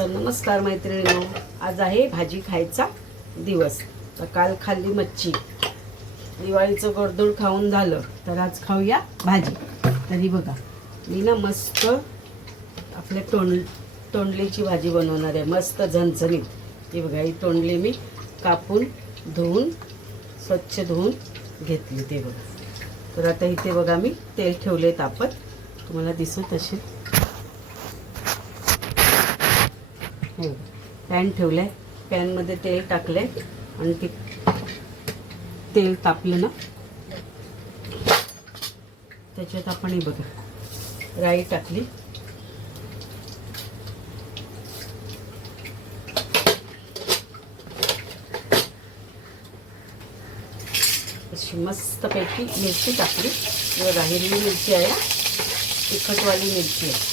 तर नमस्कार मैत्रिणींनो. आज आहे भाजी खायचा दिवस. तर काल खाल्ली मच्छी. दिवाळीचं गोडधोड खाऊन झालं तर आज खाऊया भाजी. तरी बघा मी ना मस्त आपल्या तोंड तोंडलीची भाजी बनवणार आहे. मस्त झणझणीत. ती बघा ही तोंडली मी कापून धुवून स्वच्छ धुवून घेतली ते बघा. तर आता इथे बघा मी तेल ठेवले तापत तुम्हाला दिसत असेल. हो. हे. पॅन ठेवलं आहे पॅनमध्ये तेल टाकलं आहे आणि ते तेल तापलं ना. त्याच्यात आपण हे बघा. राई टाकली. अशी मस्तपैकी मिरची टाकली. राहिलेली मिरची आहे. तिखटवाली मिरची आहे.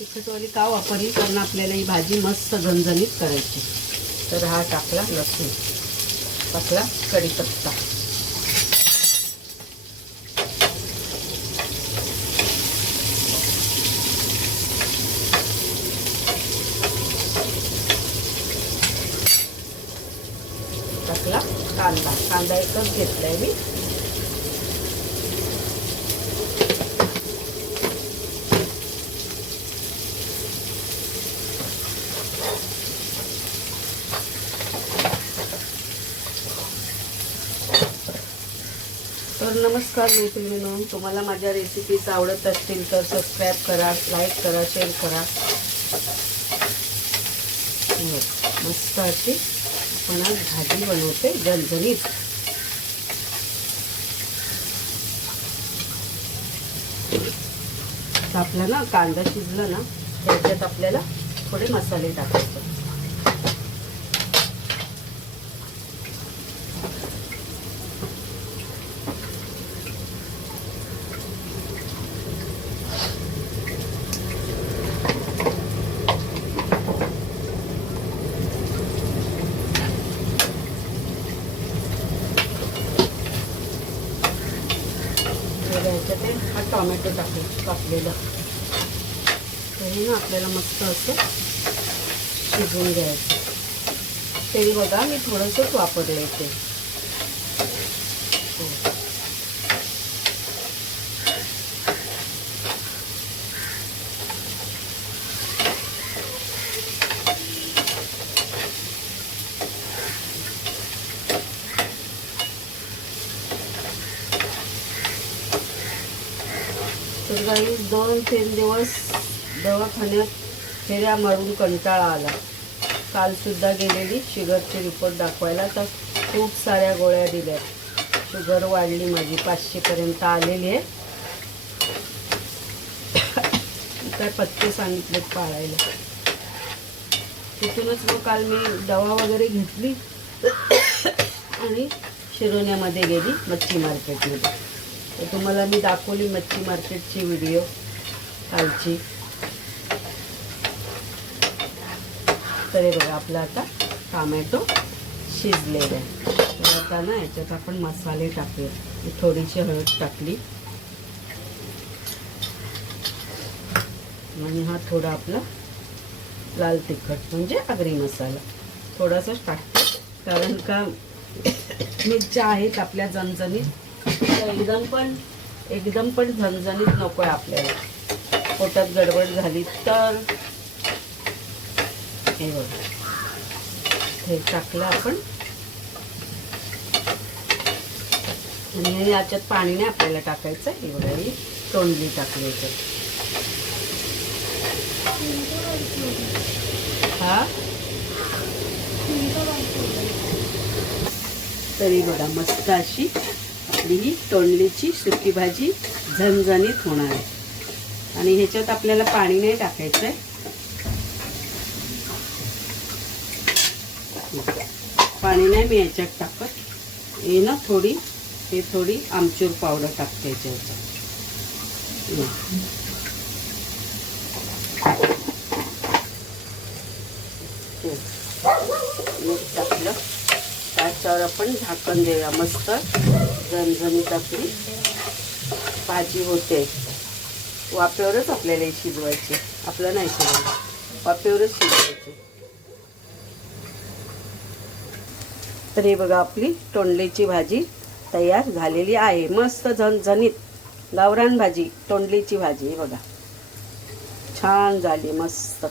तिखटवाली का वापरली? कारण आपल्याला ही भाजी मस्त झणझणीत करायची. तर हा टाकला लसूण. टाकला कढीपत्ता. टाकला कांदा. कांदा एकच घेतलाय मी. तर नमस्कार मैत्रिणींनो तुम्हाला माझ्या रेसिपीज आवडत असतील तर सबस्क्राईब करा लाईक करा शेअर करा. मस्त अशी आपण आज भाजी बनवते झणझणीत तर आपला ना कांदा शिजला ना त्याच्यात आपल्याला थोडे मसाले टाकायचे. आपल्याला ह्याच्यात आहे हा टॉमॅटो टाकले कापलेला तरी ना आपल्याला मस्त असं शिजवून घ्यायचं. तेल बघा मी थोडंसंच वापरलं ते. तर काही दोन तीन दिवस दवाखान्यात फेऱ्या मारून कंटाळा आला. कालसुद्धा गेलेली शुगरचे रिपोर्ट दाखवायला तर खूप साऱ्या गोळ्या दिल्या. शुगर वाढली माझी पाचशेपर्यंत आलेली आहे. काय पत्ते सांगितलेत पाळायला. तिथूनच मग काल मी दवा वगैरे घेतली. आणि शिरोण्यामध्ये गेली मच्छी मार्केटमध्ये. तर तुम्हाला मी दाखवली मच्छी मार्केटची व्हिडिओ कालची. तर हे बघा आपला आता टोमॅटो शिजलेला आहे. तर आता ना याच्यात आपण मसाले टाकूया. थोडीशी हळद टाकली. आणि हा थोडा आपला लाल तिखट म्हणजे आगरी मसाला. थोडासाच टाकते. कारण का मिरच्या आहेत आपल्या जणजणीत. एकदम पण एकदम पण झणझणीत नको आहे आपल्याला. पोटात गडबड झाली तर हे बघा. हे टाकलं आपण. आणि याच्यात पाणी नाही आपल्याला टाकायचं हे बघा ही तोंडली टाकली याच्यात हा? तरी बघा मस्त अशी आपली ही तोंडलीची सुकी भाजी झणझणीत होणार आहे. आणि ह्याच्यात आपल्याला पाणी नाही टाकायचं आहे. पाणी नाही मी ह्याच्यात टाकत. हे ना थोडी हे थोडी आमचूर पावडर टाकते ह्याच्या ह्याच्यात टाकलं त्याच्यावर आपण झाकण देऊया मस्त. झणझणीत आपली भाजी होते. वाफेवरच आपल्याला हे शिजवायचे. आपलं नाही शिजवायचं. वाफेवरच शिजवायची. तर हे बघा आपली तोंडलीची भाजी तयार झालेली आहे. मस्त झणझणीत गावरान भाजी तोंडलीची भाजी बघा. छान झाली मस्त.